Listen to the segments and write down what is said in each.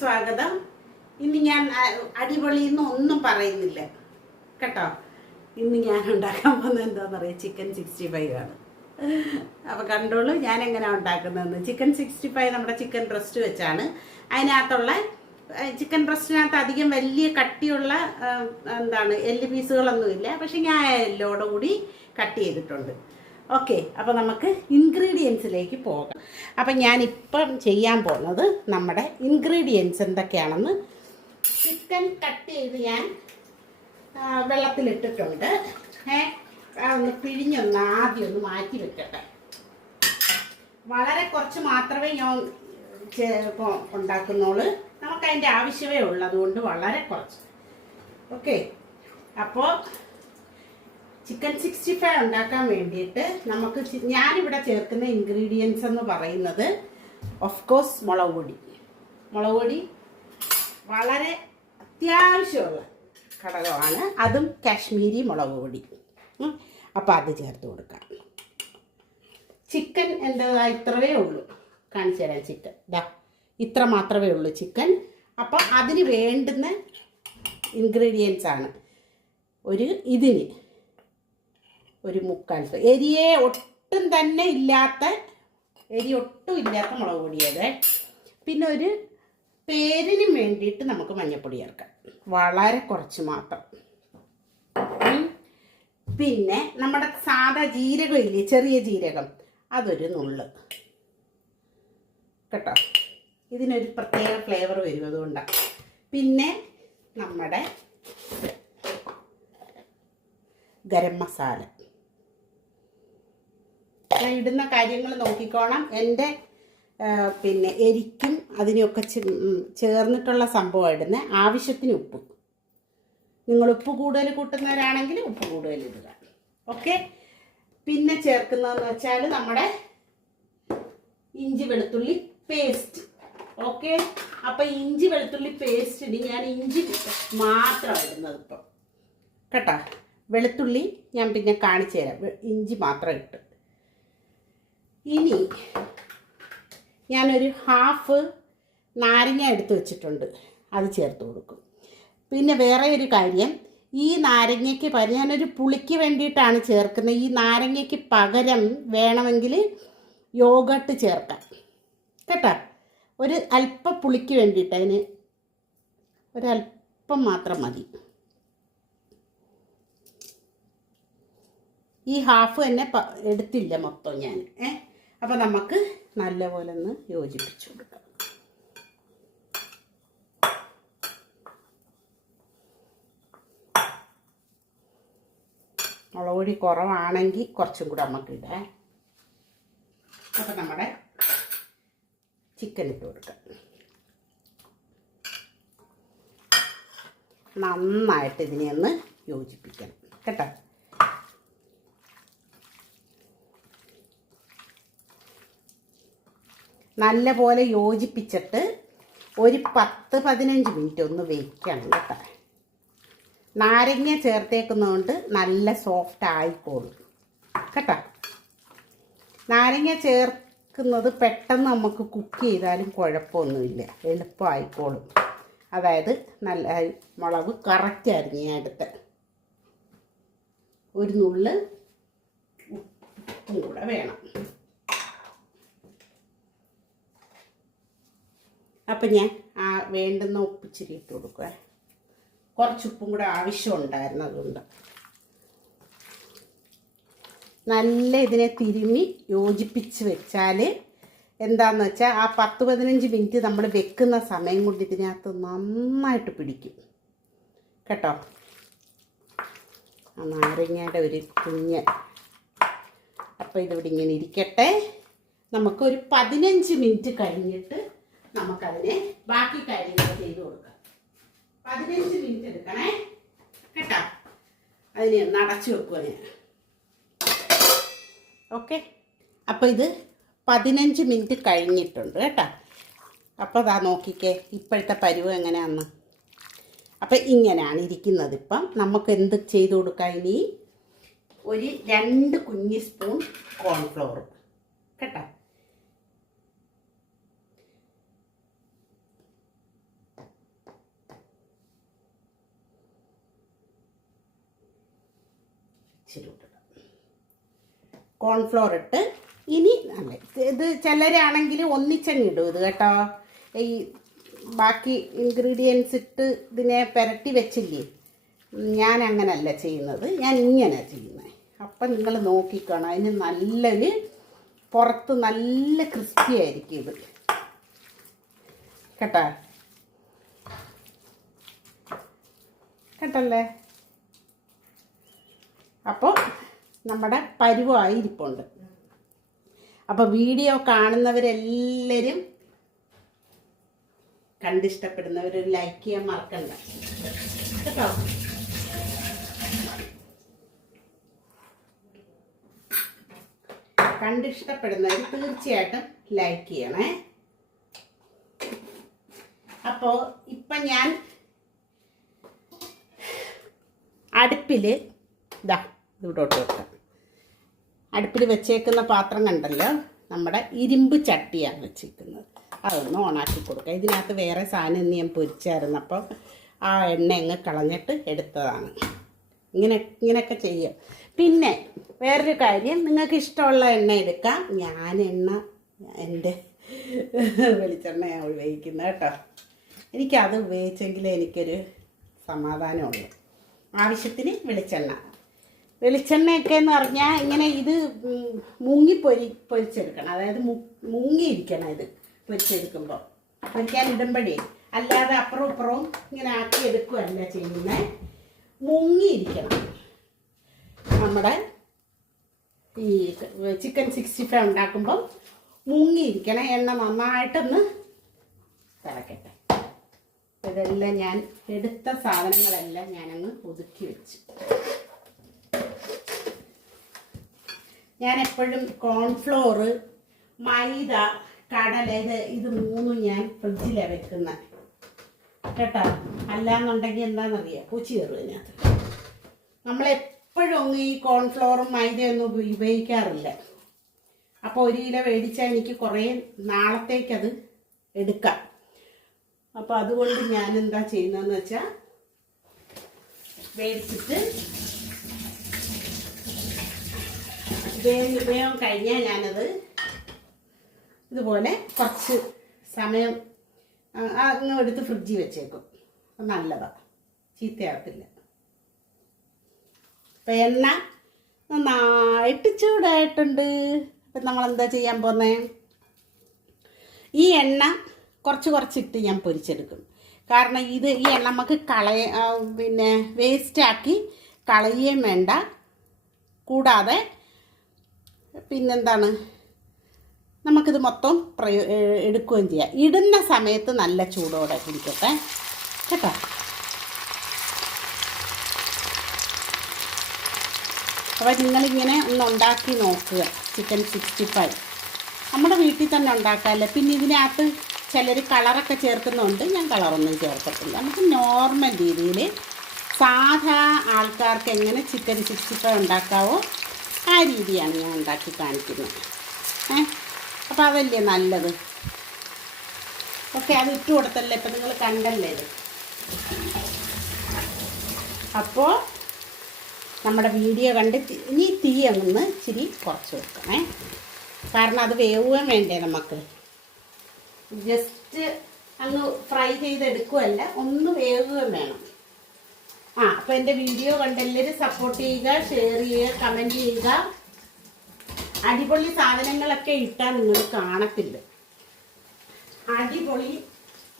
സ്വാഗതം. ഇന്ന് ഞാൻ അടിപൊളി എന്ന് ഒന്നും പറയുന്നില്ല. കേട്ടോ? ഇന്ന് ഞാൻ ഉണ്ടാക്കാൻ പോകുന്നത് എന്താണെന്ന് അറിയാം? ചിക്കൻ സിക്സ്റ്റി ഫൈവ് ആണ്. അപ്പോൾ കണ്ടോളൂ ഞാൻ എങ്ങനെയാണ് ഉണ്ടാക്കുന്നതെന്ന്. ചിക്കൻ സിക്സ്റ്റി ഫൈവ് നമ്മുടെ ചിക്കൻ ബ്രസ്റ്റ് വെച്ചാണ്. അതിനകത്തുള്ള ചിക്കൻ ബ്രസ്റ്റിനകത്ത് അധികം വലിയ കട്ടിയുള്ള എന്താണ് എല്ല് പീസുകളൊന്നുമില്ല. പക്ഷെ ഞാൻ എല്ലോടെ കൂടി കട്ട് ചെയ്തിട്ടുണ്ട്. ഓക്കെ അപ്പോൾ നമുക്ക് ഇൻഗ്രീഡിയൻസിലേക്ക് പോകാം. അപ്പം ഞാനിപ്പം ചെയ്യാൻ പോകുന്നത് നമ്മുടെ ഇൻഗ്രീഡിയൻസ് എന്തൊക്കെയാണെന്ന് ചിക്കൻ കട്ട് ചെയ്ത് ഞാൻ വെള്ളത്തിലിട്ടിട്ടുണ്ട്. ഒന്ന് പിഴിഞ്ഞൊന്ന് ആദ്യം ഒന്ന് മാറ്റി വെക്കട്ടെ. വളരെ കുറച്ച് മാത്രമേ ഞാൻ ഉണ്ടാക്കുന്നുള്ളൂ. നമുക്കതിന്റെ ആവശ്യമേ ഉള്ളൂ അതുകൊണ്ട് വളരെ കുറച്ച്. ഓക്കെ അപ്പോൾ ചിക്കൻ സിക്സ്റ്റി ഫൈവ് ഉണ്ടാക്കാൻ വേണ്ടിയിട്ട് നമുക്ക് ഞാനിവിടെ ചേർക്കുന്ന ഇൻഗ്രീഡിയൻസ് എന്ന് പറയുന്നത് ഓഫ് കോഴ്സ് മുളക് പൊടി. മുളക് പൊടി വളരെ അത്യാവശ്യമുള്ള ഘടകമാണ്. അതും കാശ്മീരി മുളക് പൊടി. അപ്പോൾ അത് ചേർത്ത് കൊടുക്കാം. ചിക്കൻ എന്താ ഇത്രവേ ഉള്ളൂ. കാണിച്ചു തരാം ചിക്കൻ. ദാ ഇത്ര മാത്രമേ ഉള്ളൂ ചിക്കൻ. അപ്പോൾ അതിന് വേണ്ടുന്ന ഇൻഗ്രീഡിയൻസ് ആണ്. ഒരു ഇതിന് ഒരു മുക്കാൽ എരിയെ ഒട്ടും തന്നെ ഇല്ലാത്ത എരി ഒട്ടും ഇല്ലാത്ത മുളക് പൊടിയത്. പിന്നെ ഒരു പേരിന് വേണ്ടിയിട്ട് നമുക്ക് മഞ്ഞൾപ്പൊടി ചേർക്കാം. വളരെ കുറച്ച് മാത്രം. പിന്നെ നമ്മുടെ സാധാ ജീരകം ഇല്ലേ ചെറിയ ജീരകം അതൊരു നുള്ള്. കേട്ടോ? ഇതിനൊരു പ്രത്യേക ഫ്ലേവർ വരും അതുകൊണ്ടാണ് പിന്നെ നമ്മുടെ ഗരം മസാല. ഞാൻ ഇടുന്ന കാര്യങ്ങൾ നോക്കിക്കോണം. എന്റെ പിന്നെ എരിക്കും അതിനൊക്കെ ചേർന്നിട്ടുള്ള സംഭവം ഇടുന്നത് ആവശ്യത്തിന് ഉപ്പ്. നിങ്ങൾ ഉപ്പ് കൂടുതൽ കൂട്ടുന്നവരാണെങ്കിൽ ഉപ്പ് കൂടുതൽ ഇടുക. ഓക്കെ? പിന്നെ ചേർക്കുന്നതെന്ന് വെച്ചാൽ നമ്മുടെ ഇഞ്ചി വെളുത്തുള്ളി പേസ്റ്റ്. ഓക്കെ? അപ്പം ഇഞ്ചി വെളുത്തുള്ളി പേസ്റ്റിന് ഞാൻ ഇഞ്ചി മാത്രം ഇടുന്നത് ഇപ്പം. കേട്ടോ? വെളുത്തുള്ളി ഞാൻ പിന്നെ കാണിച്ചു തരാം. ഇഞ്ചി മാത്രം ഇട്ട്. ഇനി ഞാനൊരു ഹാഫ് നാരങ്ങ എടുത്ത് വെച്ചിട്ടുണ്ട്. അത് ചേർത്ത് കൊടുക്കും. പിന്നെ വേറെ ഒരു കാര്യം ഈ നാരങ്ങയ്ക്ക് പകരം ഞാനൊരു പുളിക്ക് വേണ്ടിയിട്ടാണ് ചേർക്കുന്നത്. ഈ നാരങ്ങയ്ക്ക് പകരം വേണമെങ്കിൽ യോഗട്ട് ചേർക്കാം. കേട്ടോ? ഒരു അല്പ പുളിക്ക് വേണ്ടിയിട്ട് അതിന് ഒരല്പം മാത്രം മതി. ഈ ഹാഫ് തന്നെ എടുത്തില്ല മൊത്തം ഞാൻ. ഏ? അപ്പോൾ നമുക്ക് നല്ലപോലെ ഒന്ന് യോജിപ്പിച്ചു കൊടുക്കാം. മുളകുപൊടി കുറവാണെങ്കിൽ കുറച്ചും കൂടെ നമുക്ക് ഇടേ. അപ്പം നമ്മുടെ ചിക്കൻ ഇട്ട് കൊടുക്കാം. നന്നായിട്ട് ഇതിനെ ഒന്ന് യോജിപ്പിക്കണം. കേട്ടോ? നല്ല പോലെ യോജിപ്പിച്ചിട്ട് ഒരു പത്ത് പതിനഞ്ച് മിനിറ്റ് ഒന്ന് വെക്കണം കേട്ടോ. നാരങ്ങ ചേർത്തേക്കുന്നതുകൊണ്ട് നല്ല സോഫ്റ്റ് ആയിക്കോളും. കേട്ടോ? നാരങ്ങ ചേർക്കുന്നത് പെട്ടെന്ന് നമുക്ക് കുക്ക് ചെയ്താലും കുഴപ്പമൊന്നുമില്ല. എളുപ്പമായിക്കോളും. അതായത് നല്ല മുളക് കറക്റ്റായിരുന്നു ഞാൻ എടുത്ത് ഒരു നുള്ള് ഉപ്പും കൂടെ വേണം. അപ്പം ഞാൻ ആ വേണ്ടുന്ന ഉപ്പിച്ചിരി ഇട്ട് കൊടുക്കുക കുറച്ച് ഉപ്പും കൂടെ ആവശ്യമുണ്ടായിരുന്നു അതുകൊണ്ട്. നല്ല ഇതിനെ തിരുമ്മി യോജിപ്പിച്ച് വെച്ചാൽ എന്താന്ന് വെച്ചാൽ ആ പത്ത് പതിനഞ്ച് മിനിറ്റ് നമ്മൾ വെക്കുന്ന സമയം കൊണ്ട് ഇതിനകത്ത് നന്നായിട്ട് പിടിക്കും. കേട്ടോ? ആ നാരങ്ങയുടെ ഒരു കുഞ്ഞ്. അപ്പോൾ ഇതിവിടെ ഇങ്ങനെ ഇരിക്കട്ടെ. നമുക്കൊരു പതിനഞ്ച് മിനിറ്റ് കഴിഞ്ഞിട്ട് നമുക്കതിനെ ബാക്കി കാര്യങ്ങൾ ചെയ്തു കൊടുക്കാം. പതിനഞ്ച് മിനിറ്റ് എടുക്കണേ. കേട്ടോ? അതിനെ ഒന്ന് അടച്ചു വെക്കുക ഞാൻ. ഓക്കെ അപ്പോൾ ഇത് പതിനഞ്ച് മിനിറ്റ് കഴിഞ്ഞിട്ടുണ്ട് കേട്ടോ. അപ്പോൾ അതാ നോക്കിക്കേ ഇപ്പോഴത്തെ പരുവ് എങ്ങനെയാന്ന്. അപ്പം ഇങ്ങനെയാണ് ഇരിക്കുന്നത് ഇപ്പം. നമുക്ക് എന്ത് ചെയ്ത് കൊടുക്കാം ഇനി? ഒരു രണ്ട് കുഞ്ഞി സ്പൂൺ കോൺഫ്ലവർ കേട്ടോ? ഇച്ചിരി കോൺഫ്ലോർ ഇട്ട് ഇനി ഇത് ചിലരാണെങ്കിൽ ഒന്നിച്ചങ്ങ് ഇടും ഇത് കേട്ടോ. ഈ ബാക്കി ഇൻഗ്രീഡിയൻസ് ഇട്ട് ഇതിനെ പുരട്ടി വെച്ചില്ലേ ഞാൻ അങ്ങനല്ല ചെയ്യുന്നത് ഞാൻ ഇങ്ങനെ ചെയ്യുന്നത് അപ്പം നിങ്ങൾ നോക്കിക്കണം അതിന് നല്ലൊരു പുറത്ത് നല്ല ക്രിസ്പി ആയിരിക്കും ഇത്. കേട്ടോ? കേട്ടല്ലേ? അപ്പോൾ നമ്മുടെ പരുവമായി ഇരിപ്പുണ്ട്. അപ്പോൾ വീഡിയോ കാണുന്നവരെല്ലാവരും കണ്ടിഷ്ടപ്പെടുന്നവർ ലൈക്ക് ചെയ്യാൻ മറക്കണ്ട. കേട്ടോ? കണ്ടിഷ്ടപ്പെടുന്നവർ തീർച്ചയായിട്ടും ലൈക്ക് ചെയ്യണേ. അപ്പോൾ ഇപ്പം ഞാൻ അടുപ്പിൽ ഇതാ ഇവിടോട്ട് വെക്കാം. അടുപ്പിൽ വെച്ചേക്കുന്ന പാത്രം കണ്ടല്ലോ? നമ്മുടെ ഇരുമ്പ് ചട്ടിയാണ് വെച്ചിരിക്കുന്നത് അതൊന്ന് ഓണാക്കി കൊടുക്കുക ഇതിനകത്ത് വേറെ സാധനം ഞാൻ പൊരിച്ചായിരുന്നു. ആ എണ്ണ അങ്ങ് കളഞ്ഞിട്ട് എടുത്തതാണ്. ഇങ്ങനെ ഇങ്ങനെയൊക്കെ ചെയ്യും. പിന്നെ വേറൊരു കാര്യം നിങ്ങൾക്ക് ഇഷ്ടമുള്ള എണ്ണ എടുക്കാം. ഞാൻ എണ്ണ എന്റെ വെളിച്ചെണ്ണയാണ് ഉപയോഗിക്കുന്നത് കേട്ടോ. എനിക്കത് ഉപയോഗിച്ചെങ്കിലേ എനിക്കൊരു സമാധാനമുള്ളൂ. ആവശ്യത്തിന് വെളിച്ചെണ്ണ. വെളിച്ചെണ്ണയൊക്കെ എന്ന് പറഞ്ഞാൽ ഇങ്ങനെ ഇത് മുങ്ങി പൊരി പൊരിച്ചെടുക്കണം. അതായത് മുങ്ങിയിരിക്കണം ഇത് പൊരിച്ചെടുക്കുമ്പോൾ പൊരിക്കാൻ ഇടുമ്പോഴേ. അല്ലാതെ അപ്പുറവും ഇപ്പുറവും ഇങ്ങനെ ആക്കി എടുക്കുകയല്ല ചെയ്യുന്നത് മുങ്ങിയിരിക്കണം. നമ്മുടെ ഈ ചിക്കൻ സിക്സ്റ്റി ഫൈവ് ഉണ്ടാക്കുമ്പം മുങ്ങിയിരിക്കണം. എണ്ണ നന്നായിട്ടൊന്ന് തിളക്കട്ടെ. ഇതെല്ലാം ഞാൻ എടുത്ത സാധനങ്ങളെല്ലാം ഞാനങ്ങ് ഒതുക്കി വെച്ചു. ഞാൻ എപ്പോഴും കോൺഫ്ലോർ മൈദ കടല ഇത് ഇത് മൂന്നും ഞാൻ ഫ്രിഡ്ജിലാണ് വെക്കുന്നത് കേട്ടോ? അല്ലാന്നുണ്ടെങ്കിൽ എന്താണെന്നറിയാം പൂച്ചി കയറും ഇതിനകത്ത് നമ്മളെപ്പോഴും ഈ കോൺഫ്ലോറും മൈദയൊന്നും ഉപ- ഉപയോഗിക്കാറില്ല. അപ്പോൾ ഒരു കിലോ മേടിച്ചാൽ എനിക്ക് കുറേ നാളത്തേക്കത് എടുക്കാം. അപ്പോൾ അതുകൊണ്ട് ഞാൻ എന്താ ചെയ്യുന്നതെന്ന് വെച്ചാൽ മേടിച്ചിട്ട് ഉപയോഗം കഴിഞ്ഞാൽ ഞാനത് ഇതുപോലെ കുറച്ച് സമയം അങ്ങ് എടുത്ത് ഫ്രിഡ്ജിൽ വെച്ചേക്കും. നല്ലതാണ് ചീത്തയാകത്തില്ല അപ്പം എണ്ണ നന്നായിട്ട് ചൂടായിട്ടുണ്ട്. അപ്പം നമ്മൾ എന്താ ചെയ്യാൻ പോന്നേ? ഈ എണ്ണ കുറച്ച് കുറച്ചിട്ട് ഞാൻ പൊരിച്ചെടുക്കും. കാരണം ഇത് ഈ എണ്ണ നമുക്ക് കളയ പിന്നെ വേസ്റ്റാക്കി കളയുകയും വേണ്ട. കൂടാതെ പിന്നെന്താണ്? നമുക്കിത് മൊത്തം പ്രയോ എടുക്കുകയും ചെയ്യാം. ഇടുന്ന സമയത്ത് നല്ല ചൂടോടെ ഇരിക്കട്ടെ കേട്ടോ? അപ്പോൾ നിങ്ങളിങ്ങനെ ഒന്ന് ഉണ്ടാക്കി നോക്കുക. Chicken sixty five. നമ്മുടെ വീട്ടിൽ തന്നെ ഉണ്ടാക്കാമല്ലേ പിന്നെ ഇതിനകത്ത് ചിലർ കളറൊക്കെ ചേർക്കുന്നുണ്ട് ഞാൻ കളറൊന്നും ചേർത്തിട്ടില്ല. നമുക്ക് നോർമൽ രീതിയിൽ സാധാ ആൾക്കാർക്ക് എങ്ങനെ ചിക്കൻ സിക്സ്റ്റി ഫൈവ് ഉണ്ടാക്കാവോ ആ രീതിയാണ് ഞാൻ ഉണ്ടാക്കി കാണിക്കുന്നത്. ഏ? അപ്പോൾ അതല്ലേ നല്ലത്? ഓക്കെ അത് ഇട്ട് കൊടുത്തല്ലേ? ഇപ്പം നിങ്ങൾ കണ്ടല്ലേ? അപ്പോൾ നമ്മുടെ വീഡിയോ കണ്ട് ഇനി തീ അങ്ങ് ഇച്ചിരി കുറച്ച് വെക്കണേ കാരണം അത് വേവുകയും വേണ്ടേ നമുക്ക്? ജസ്റ്റ് അങ്ങ് ഫ്രൈ ചെയ്തെടുക്കുകയല്ല ഒന്ന് വേവുകയും വേണം. ആ അപ്പോൾ എന്റെ വീഡിയോ കണ്ട് എല്ലാവരും സപ്പോർട്ട് ചെയ്യുക ഷെയർ ചെയ്യുക കമന്റ് ചെയ്യുക. അടിപൊളി സാധനങ്ങളൊക്കെ ഇട്ടാൽ നിങ്ങൾ കാണത്തില്ല. അടിപൊളി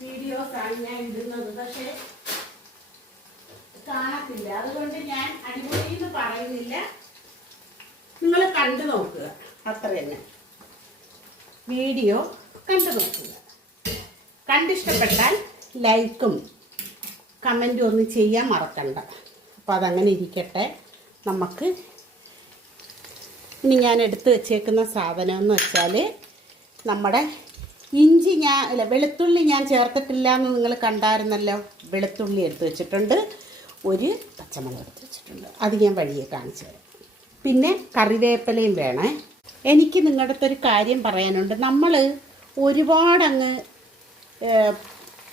വീഡിയോസാണ് ഞാൻ ഇടുന്നത്. പക്ഷേ കാണത്തില്ല. അതുകൊണ്ട് ഞാൻ അടിപൊളി എന്ന് പറയുന്നില്ല. നിങ്ങൾ കണ്ടു നോക്കുക. അത്ര തന്നെ. വീഡിയോ കണ്ടു നോക്കുക. കണ്ടിഷ്ടപ്പെട്ടാൽ ലൈക്കും കമന്റും ഒന്ന് ചെയ്യാൻ മറക്കണ്ട. അപ്പോൾ അതങ്ങനെ ഇരിക്കട്ടെ. നമുക്ക് ഇനി ഞാൻ എടുത്ത് വെച്ചേക്കുന്ന സാധനം എന്ന് വെച്ചാൽ നമ്മുടെ ഇഞ്ചി ഞാൻ അല്ല വെളുത്തുള്ളി ഞാൻ ചേർത്തിട്ടില്ല എന്ന് നിങ്ങൾ കണ്ടായിരുന്നല്ലോ? വെളുത്തുള്ളി എടുത്ത് വെച്ചിട്ടുണ്ട്. ഒരു പച്ചമുളക് എടുത്ത് വെച്ചിട്ടുണ്ട്. അത് ഞാൻ വഴിയെ കാണിച്ചു തരാം. പിന്നെ കറിവേപ്പിലയും വേണേ. എനിക്ക് നിങ്ങളുടെ അടുത്തൊരു കാര്യം പറയാനുണ്ട്. നമ്മൾ ഒരുപാടങ്ങ്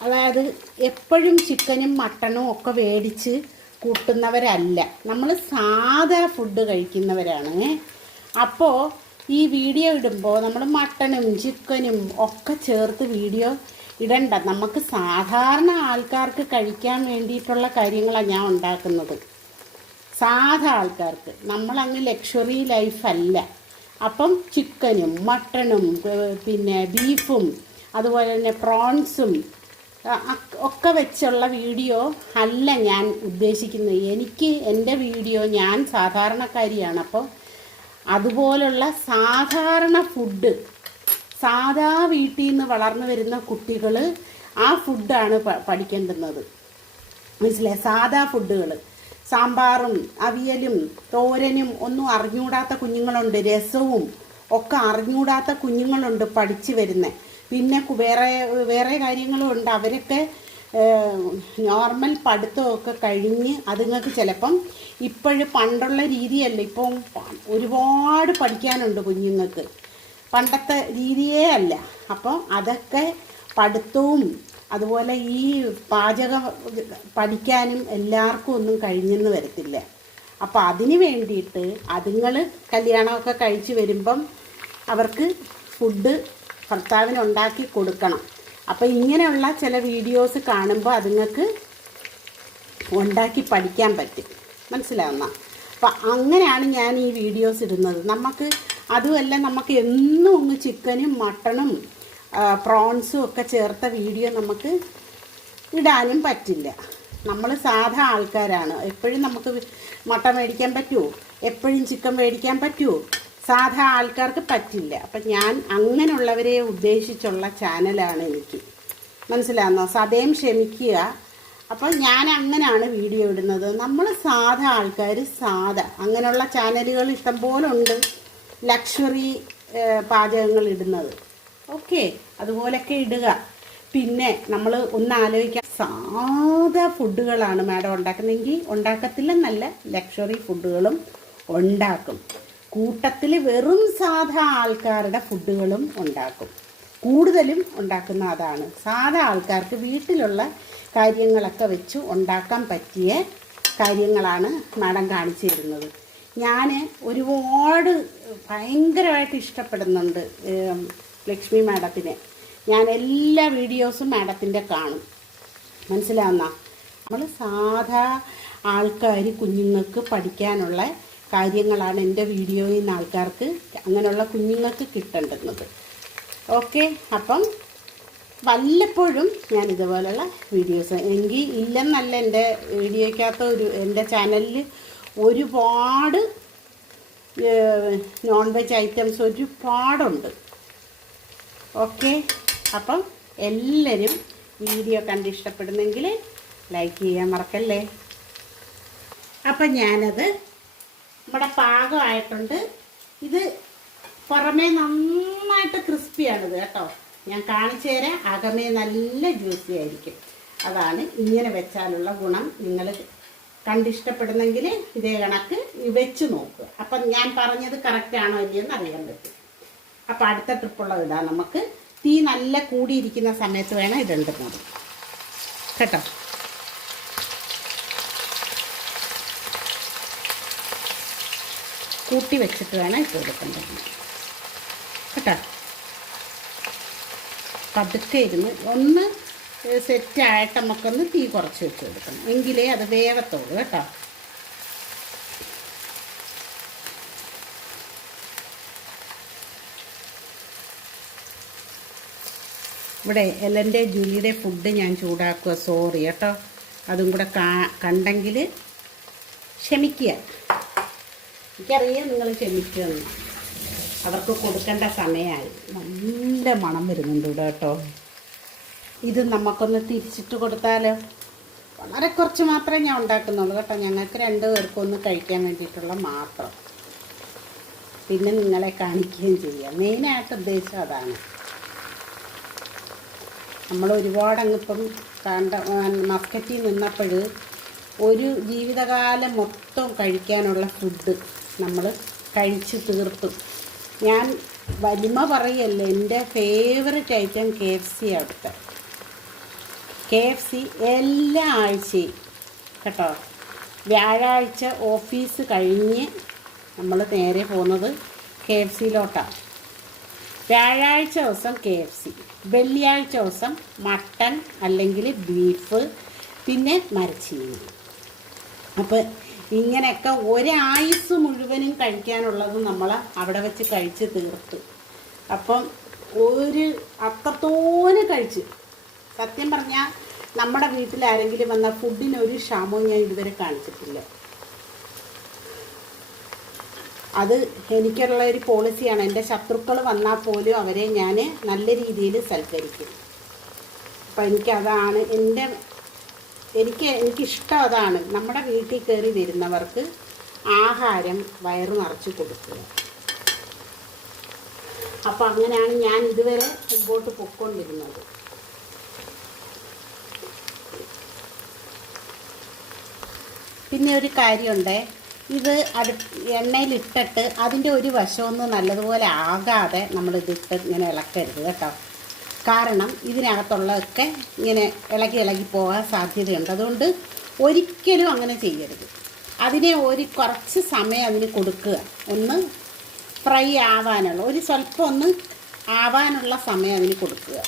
അതായത് എപ്പോഴും ചിക്കനും മട്ടണും ഒക്കെ മേടിച്ച് കൂട്ടുന്നവരല്ല. നമ്മൾ സാധാ ഫുഡ് കഴിക്കുന്നവരാണ്. അപ്പോൾ ഈ വീഡിയോ ഇടുമ്പോൾ നമ്മൾ മട്ടനും ചിക്കനും ഒക്കെ ചേർത്ത് വീഡിയോ ഇടണ്ട. നമുക്ക് സാധാരണ ആൾക്കാർക്ക് കഴിക്കാൻ വേണ്ടിയിട്ടുള്ള കാര്യങ്ങളാണ് ഞാൻ ഉണ്ടാക്കുന്നത്. സാധാ ആൾക്കാർക്ക്. നമ്മളങ്ങ് ലക്ഷറി ലൈഫല്ല അപ്പം ചിക്കനും മട്ടണും പിന്നെ ബീഫും അതുപോലെ തന്നെ പ്രോൺസും ഒക്കെ വെച്ചുള്ള വീഡിയോ അല്ല ഞാൻ ഉദ്ദേശിക്കുന്നത്. എനിക്ക് എന്റെ വീഡിയോ ഞാൻ സാധാരണക്കാരിയാണ്. അപ്പം അതുപോലുള്ള സാധാരണ ഫുഡ് സാധാ വീട്ടിൽ നിന്ന് വളർന്നു വരുന്ന കുട്ടികൾ ആ ഫുഡാണ് പഠിക്കേണ്ടുന്നത് മനസ്സിലായി? സാധാ ഫുഡുകൾ സാമ്പാറും അവിയലും തോരനും ഒന്നും അറിഞ്ഞൂടാത്ത കുഞ്ഞുങ്ങളുണ്ട്. രസവും ഒക്കെ അറിഞ്ഞൂടാത്ത കുഞ്ഞുങ്ങളുണ്ട് പഠിച്ചു വരുന്നത് പിന്നെ വേറെ വേറെ കാര്യങ്ങളും ഉണ്ട്. അവരൊക്കെ നോർമൽ പഠിത്തമൊക്കെ കഴിഞ്ഞ് അതുങ്ങൾക്ക് ചിലപ്പം ഇപ്പോഴും പണ്ടുള്ള രീതിയല്ല. ഇപ്പം ഒരുപാട് പഠിക്കാനുണ്ട് കുഞ്ഞുങ്ങൾക്ക്. പണ്ടത്തെ രീതിയേ അല്ല. അപ്പം അതൊക്കെ പഠിത്തവും അതുപോലെ ഈ പാചകം പഠിക്കാനും എല്ലാവർക്കും ഒന്നും കഴിഞ്ഞെന്ന് വരത്തില്ല. അപ്പോൾ അതിന് വേണ്ടിയിട്ട് അതുങ്ങൾ കല്യാണമൊക്കെ കഴിച്ച് വരുമ്പം അവർക്ക് ഫുഡ് ഭർത്താവിന് ഉണ്ടാക്കി കൊടുക്കണം. അപ്പോൾ ഇങ്ങനെയുള്ള ചില വീഡിയോസ് കാണുമ്പോൾ അതുങ്ങൾക്ക് ഉണ്ടാക്കി പഠിക്കാൻ പറ്റും. മനസ്സിലാവുന്ന? അപ്പം അങ്ങനെയാണ് ഞാൻ ഈ വീഡിയോസ് ഇടുന്നത്. നമുക്ക് അതുമല്ല നമുക്ക് എന്നും ഒന്ന് ചിക്കനും മട്ടണും പ്രോൺസും ഒക്കെ ചേർത്ത വീഡിയോ നമുക്ക് ഇടാനും പറ്റില്ല. നമ്മൾ സാധാ ആൾക്കാരാണ്. എപ്പോഴും നമുക്ക് മട്ട മേടിക്കാൻ പറ്റുമോ എപ്പോഴും ചിക്കൻ മേടിക്കാൻ പറ്റുമോ സാധാ ആൾക്കാർക്ക് പറ്റില്ല. അപ്പം ഞാൻ അങ്ങനെയുള്ളവരെ ഉദ്ദേശിച്ചുള്ള ചാനലാണ് എനിക്ക്. മനസ്സിലാകുന്നോ സദയം ക്ഷമിക്കുക. അപ്പോൾ ഞാൻ അങ്ങനെയാണ് വീഡിയോ ഇടുന്നത്. നമ്മൾ സാധാ ആൾക്കാർ സാധാ. അങ്ങനെയുള്ള ചാനലുകൾ ഇഷ്ടംപോലെ ഉണ്ട്. ലക്ഷറി പാചകങ്ങൾ ഇടുന്നത്. ഓക്കെ. അതുപോലൊക്കെ ഇടുക. പിന്നെ നമ്മൾ ഒന്ന് ആലോചിക്കാം. സാധാ ഫുഡുകളാണ് മാഡം ഉണ്ടാക്കുന്നതെങ്കിൽ ഉണ്ടാക്കത്തില്ലെന്നല്ല ലക്ഷറി ഫുഡുകളും ഉണ്ടാക്കും. കൂട്ടത്തിൽ വെറും സാധാ ആൾക്കാരുടെ ഫുഡുകളും ഉണ്ടാക്കും. കൂടുതലും ഉണ്ടാക്കുന്ന അതാണ്. സാധാ ആൾക്കാർക്ക് വീട്ടിലുള്ള കാര്യങ്ങളൊക്കെ വെച്ച് ഉണ്ടാക്കാൻ പറ്റിയ കാര്യങ്ങളാണ് മാഡം കാണിച്ചു തരുന്നത്. ഞാൻ ഒരുപാട് ഭയങ്കരമായിട്ട് ഇഷ്ടപ്പെടുന്നുണ്ട് ലക്ഷ്മി മാഡത്തിനെ. ഞാൻ എല്ലാ വീഡിയോസും മാഡത്തിന്റെ കാണും. മനസ്സിലാവുന്ന? നമ്മൾ സാധാ ആൾക്കാർ കുഞ്ഞുങ്ങൾക്ക് പഠിക്കാനുള്ള കാര്യങ്ങളാണ് എന്റെ വീഡിയോയിൽ നിന്ന് ആൾക്കാർക്ക് അങ്ങനെയുള്ള കുഞ്ഞുങ്ങൾക്ക് കിട്ടേണ്ടുന്നത്. ഓക്കെ അപ്പം വല്ലപ്പോഴും ഞാൻ ഇതുപോലുള്ള വീഡിയോസ് എങ്കിൽ ഇല്ലെന്നല്ല എന്റെ വീഡിയോയ്ക്കകത്ത് ഒരു എന്റെ ചാനലിൽ ഒരുപാട് നോൺ വെജ് ഐറ്റംസ് ഒരുപാടുണ്ട്. ഓക്കെ അപ്പം എല്ലാവരും വീഡിയോ കണ്ട് ഇഷ്ടപ്പെടുന്നെങ്കിൽ ലൈക്ക് ചെയ്യാൻ മറക്കല്ലേ? അപ്പം ഞാനത് നമ്മുടെ പാകമായിട്ടുണ്ട്. ഇത് പുറമേ നന്നായിട്ട് ക്രിസ്പിയാണിത് കേട്ടോ. ഞാൻ കാണിച്ചു തരാം. അകമേ നല്ല ജ്യൂസി ആയിരിക്കും. അതാണ് ഇങ്ങനെ വെച്ചാലുള്ള ഗുണം. നിങ്ങൾ കണ്ടിഷ്ടപ്പെടുന്നെങ്കിൽ ഇതേ കണക്ക് വെച്ച് നോക്കുക അപ്പം ഞാൻ പറഞ്ഞത് കറക്റ്റാണോ ഇല്ലയെന്ന് അറിയാൻ പറ്റും. അപ്പം അടുത്ത ട്രിപ്പുള്ള ഇടാം. നമുക്ക് തീ നല്ല കൂടിയിരിക്കുന്ന സമയത്ത് വേണം ഇടേണ്ടത് കേട്ടോ? കൂട്ടി വെച്ചിട്ട് വേണം ഇട്ട് കൊടുക്കേണ്ടത്. കേട്ടോ? പതുക്കെ ഇരുന്ന് ഒന്ന് സെറ്റായിട്ട് നമുക്കൊന്ന് തീ കുറച്ച് വെച്ച് കൊടുക്കണം. എങ്കിലേ അത് വേവത്തുള്ളൂ. കേട്ടോ? ഇവിടെ എല്ലന്റെ ജൂലിയുടെ ഫുഡ് ഞാൻ ചൂടാക്കുക. സോറി കേട്ടോ? അതും കൂടെ കാ കണ്ടെങ്കിൽ ക്ഷമിക്കുക. എനിക്കറിയാം നിങ്ങൾ ക്ഷമിക്കുമെന്ന് അവർക്ക് കൊടുക്കേണ്ട സമയമായി. നല്ല മണം വരുന്നുണ്ട് ഇവിടെ കേട്ടോ. ഇത് നമുക്കൊന്ന് തിരിച്ചിട്ട് കൊടുത്താലോ? വളരെ കുറച്ച് മാത്രമേ ഞാൻ ഉണ്ടാക്കുന്നുള്ളൂ കേട്ടോ. ഞങ്ങൾക്ക് രണ്ട് പേർക്കും ഒന്ന് കഴിക്കാൻ വേണ്ടിയിട്ടുള്ള മാത്രം. പിന്നെ നിങ്ങളെ കാണിക്കുകയും ചെയ്യാം. മെയിനായിട്ട് ഉദ്ദേശം അതാണ്. നമ്മൾ ഒരുപാട് അങ്ങിപ്പം കണ്ട മസ്കറ്റിൽ നിന്നപ്പോൾ ഒരു ജീവിതകാലം മൊത്തം കഴിക്കാനുള്ള ഫുഡ് നമ്മൾ കഴിച്ച് തീർത്തു. ഞാൻ വലിമ പറയല്ലേ എന്റെ favourite item K F C അവിടുത്തെ കെ എഫ് സി എല്ലാ ആഴ്ചയും കേട്ടോ. വ്യാഴാഴ്ച ഓഫീസ് കഴിഞ്ഞ് നമ്മൾ നേരെ പോകുന്നത് കെ എഫ് സിയിലോട്ടാണ് വ്യാഴാഴ്ച ദിവസം കെ എഫ് സി വെള്ളിയാഴ്ച ദിവസം മട്ടൺ അല്ലെങ്കിൽ ബീഫ് പിന്നെ മരച്ചീനി. അപ്പോൾ ഇങ്ങനെയൊക്കെ ഒരായുസ് മുഴുവനും കഴിക്കാനുള്ളത് നമ്മൾ അവിടെ വെച്ച് കഴിച്ച് തീർത്തു. അപ്പം ഒരു അത്രത്തോനെ കഴിച്ച്. സത്യം പറഞ്ഞാൽ നമ്മുടെ വീട്ടിൽ ആരെങ്കിലും വന്ന ഫുഡിന് ഒരു ക്ഷാമവും ഞാൻ ഇതുവരെ കാണിച്ചിട്ടില്ല. അത് എനിക്കുള്ള ഒരു പോളിസിയാണ്. എന്റെ ശത്രുക്കൾ വന്നാൽ പോലും അവരെ ഞാൻ നല്ല രീതിയിൽ സൽക്കരിക്കും. അപ്പം എനിക്കതാണ് എന്റെ എനിക്ക് എനിക്കിഷ്ടം അതാണ്. നമ്മുടെ വീട്ടിൽ കയറി വരുന്നവർക്ക് ആഹാരം വയറ് നിറച്ച് കൊടുക്കുക. അപ്പം അങ്ങനെയാണ് ഞാൻ ഇതുവരെ മുമ്പോട്ട് പൊയ്ക്കൊണ്ടിരുന്നത്. പിന്നെ ഒരു കാര്യമുണ്ട്. ഇത് അടു എണ്ണയിലിട്ടിട്ട് അതിന്റെ ഒരു വശമൊന്നും നല്ലതുപോലെ ആകാതെ നമ്മൾ ഇതിട്ട് ഇങ്ങനെ ഇളക്കരുത് കേട്ടോ. കാരണം ഇതിനകത്തുള്ളതൊക്കെ ഇങ്ങനെ ഇളകി ഇളകി പോകാൻ സാധ്യതയുണ്ട്. അതുകൊണ്ട് ഒരിക്കലും അങ്ങനെ ചെയ്യരുത്. അതിനെ ഒരു കുറച്ച് സമയം അതിന് കൊടുക്കുക. ഒന്ന് ഫ്രൈ ആവാനുള്ള ഒരു സ്വല്പം ഒന്ന് ആവാനുള്ള സമയം അതിന് കൊടുക്കുക.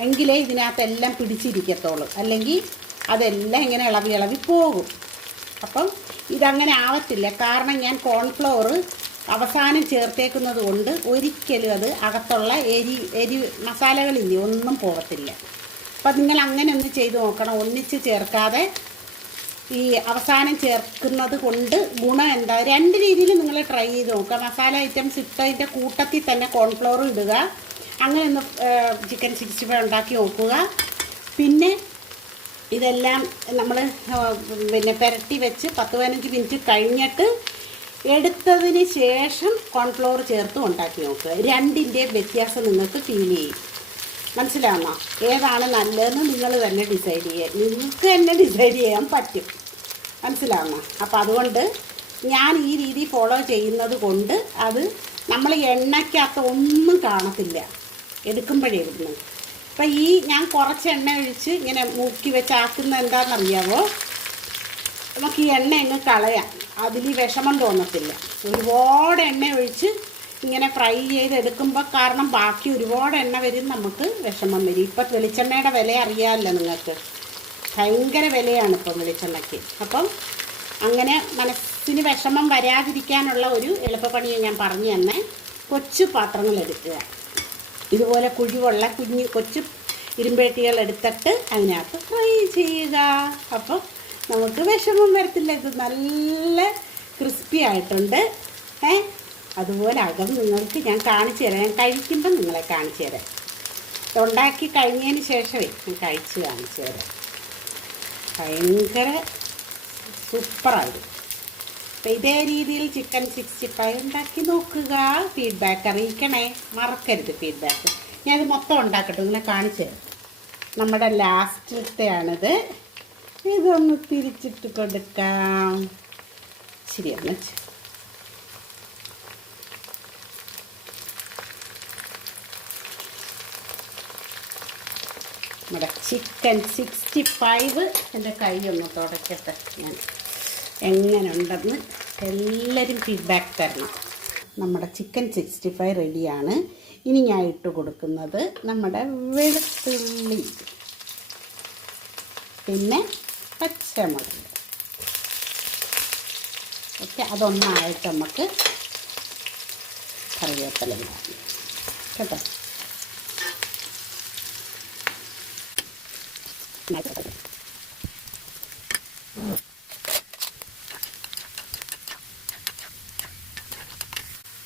എങ്കിലേ ഇതിനകത്തെല്ലാം പിടിച്ചിരിക്കത്തുള്ളൂ. അല്ലെങ്കിൽ അതെല്ലാം ഇങ്ങനെ ഇളവി ഇളവി പോകും. അപ്പം ഇതങ്ങനെ ആവത്തില്ല. കാരണം ഞാൻ കോൺഫ്ലവർ അവസാനം ചേർത്തേക്കുന്നത് കൊണ്ട് ഒരിക്കലും അത് അകത്തുള്ള എരി എരി മസാലകളില്ല ഒന്നും പോകത്തില്ല. അപ്പം നിങ്ങൾ അങ്ങനെ ഒന്ന് ചെയ്ത് നോക്കണം. ഒന്നിച്ച് ചേർക്കാതെ ഈ അവസാനം ചേർക്കുന്നത് കൊണ്ട് ഗുണം എന്താ? രണ്ട് രീതിയിൽ നിങ്ങൾ ട്രൈ ചെയ്ത് നോക്കുക. മസാല ഐറ്റംസ് ഇട്ടതിന്റെ കൂട്ടത്തിൽ തന്നെ കോൺഫ്ലോർ ഇടുക. അങ്ങനെ ഒന്ന് ചിക്കൻ സിക്സ്റ്റി ഫൈവ് ഉണ്ടാക്കി നോക്കുക. പിന്നെ ഇതെല്ലാം നമ്മൾ പിന്നെ പുരട്ടി വെച്ച് പത്ത് പതിനഞ്ച് മിനിറ്റ് കഴിഞ്ഞിട്ട് എടുത്തതിന് ശേഷം കോൺഫ്ലവർ ചേർത്ത് ഉണ്ടാക്കി നോക്കുക. രണ്ടിന്റെ വ്യത്യാസം നിങ്ങൾക്ക് ഫീൽ ചെയ്യും. മനസ്സിലാവുന്നോ? ഏതാണ് നല്ലതെന്ന് നിങ്ങൾ തന്നെ ഡിസൈഡ് ചെയ്യുക. നിങ്ങൾക്ക് തന്നെ ഡിസൈഡ് ചെയ്യാൻ പറ്റും. മനസ്സിലാവുന്നോ? അപ്പോൾ അതുകൊണ്ട് ഞാൻ ഈ രീതി ഫോളോ ചെയ്യുന്നത് കൊണ്ട് അത് നമ്മൾ എണ്ണയ്ക്കകത്ത് ഒന്നും കാണത്തില്ല. എടുക്കുമ്പോഴേ ഇടുന്നു അപ്പോൾ ഈ ഞാൻ കുറച്ച് എണ്ണ ഒഴിച്ച് ഇങ്ങനെ മൂക്കി വെച്ച് ആക്കുന്ന എന്താണെന്നറിയാവോ? നമുക്ക് ഈ എണ്ണ അങ്ങ് കളയാം. അതിൽ വിഷമം തോന്നത്തില്ല. ഒരുപാട് എണ്ണ ഒഴിച്ച് ഇങ്ങനെ ഫ്രൈ ചെയ്തെടുക്കുമ്പോൾ കാരണം ബാക്കി ഒരുപാട് എണ്ണ വരും നമുക്ക് വിഷമം വരും. ഇപ്പം വെളിച്ചെണ്ണയുടെ വില അറിയാമല്ലോ നിങ്ങൾക്ക്. ഭയങ്കര വിലയാണ് ഇപ്പം വെളിച്ചെണ്ണയ്ക്ക്. അപ്പം അങ്ങനെ മനസ്സിന് വിഷമം വരാതിരിക്കാനുള്ള ഒരു എളുപ്പപ്പണിയെ ഞാൻ പറഞ്ഞു തന്നെ കൊച്ചു പാത്രങ്ങൾ എടുക്കുക. ഇതുപോലെ കുഴിവുള്ള കുഞ്ഞ് കൊച്ചു ഇരുമ്പേട്ടികൾ എടുത്തിട്ട് അതിനകത്ത് ഫ്രൈ ചെയ്യുക. അപ്പം നമുക്ക് വിഷമം വരത്തില്ല. ഇത് നല്ല ക്രിസ്പി ആയിട്ടുണ്ട്. ഏ അതുപോലെ അകം നിങ്ങൾക്ക് ഞാൻ കാണിച്ചു തരാം. ഞാൻ കഴിക്കുമ്പോൾ നിങ്ങളെ കാണിച്ചു തരാം. ഉണ്ടാക്കി കഴിഞ്ഞതിന് ശേഷമേ ഞാൻ കഴിച്ച് കാണിച്ചു തരാം. ഭയങ്കര സൂപ്പറായിരുന്നു അപ്പം ഇതേ രീതിയിൽ ചിക്കൻ സിക്സ്റ്റി ഫൈവ് ഉണ്ടാക്കി നോക്കുക. ഫീഡ്ബാക്ക് അറിയിക്കണേ. മറക്കരുത് ഫീഡ്ബാക്ക് ഞാനത് മൊത്തം ഉണ്ടാക്കട്ടെ. നിങ്ങളെ കാണിച്ചു തരാം. നമ്മുടെ ലാസ്റ്റത്തെയാണിത് ഇതൊന്ന് തിരിച്ചിട്ട് കൊടുക്കാം. ശരിയാണ് നമ്മുടെ ചിക്കൻ സിക്സ്റ്റി ഫൈവ് എന്റെ കൈ ഒന്ന് തുടക്കട്ടെ ഞാൻ. എങ്ങനെ ഉണ്ടെന്ന് എല്ലാവരും ഫീഡ്ബാക്ക് തരണം. നമ്മുടെ ചിക്കൻ സിക്സ്റ്റി ഫൈവ് റെഡിയാണ്. ഇനി ഞാൻ ഇട്ട് കൊടുക്കുന്നത് നമ്മുടെ വെളുത്തുള്ളി. പിന്നെ പച്ചമുളക് ഓക്കെ അതൊന്നായിട്ട് നമുക്ക് കറിവേപ്പില ഇടാം. കേട്ടോ?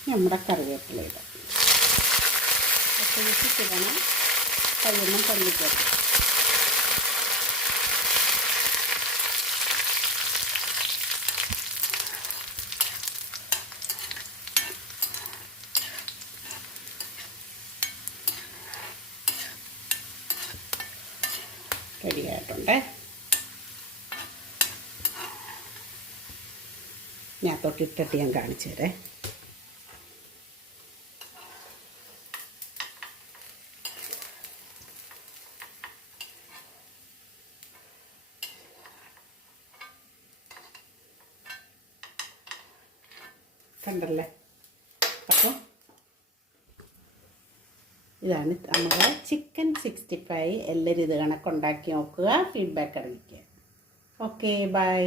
നമ്മുടെ കറിവേപ്പില ഇടാം. ഇടണം കയ്യൊന്നും പൊള്ളിക്കരുത് റെഡി ആയിട്ടുണ്ട് തൊട്ടിട്ടിട്ട് ഞാൻ കാണിച്ചു തരാം. കണ്ടല്ലേ? അപ്പോൾ ഇതാണ് നമ്മുടെ ചിക്കൻ സിക്സ്റ്റി ഫൈവ് എല്ലാവരും ഇത് കണക്കുണ്ടാക്കി നോക്കുക. ഫീഡ്ബാക്ക് അറിയിക്കുക. Okay bye.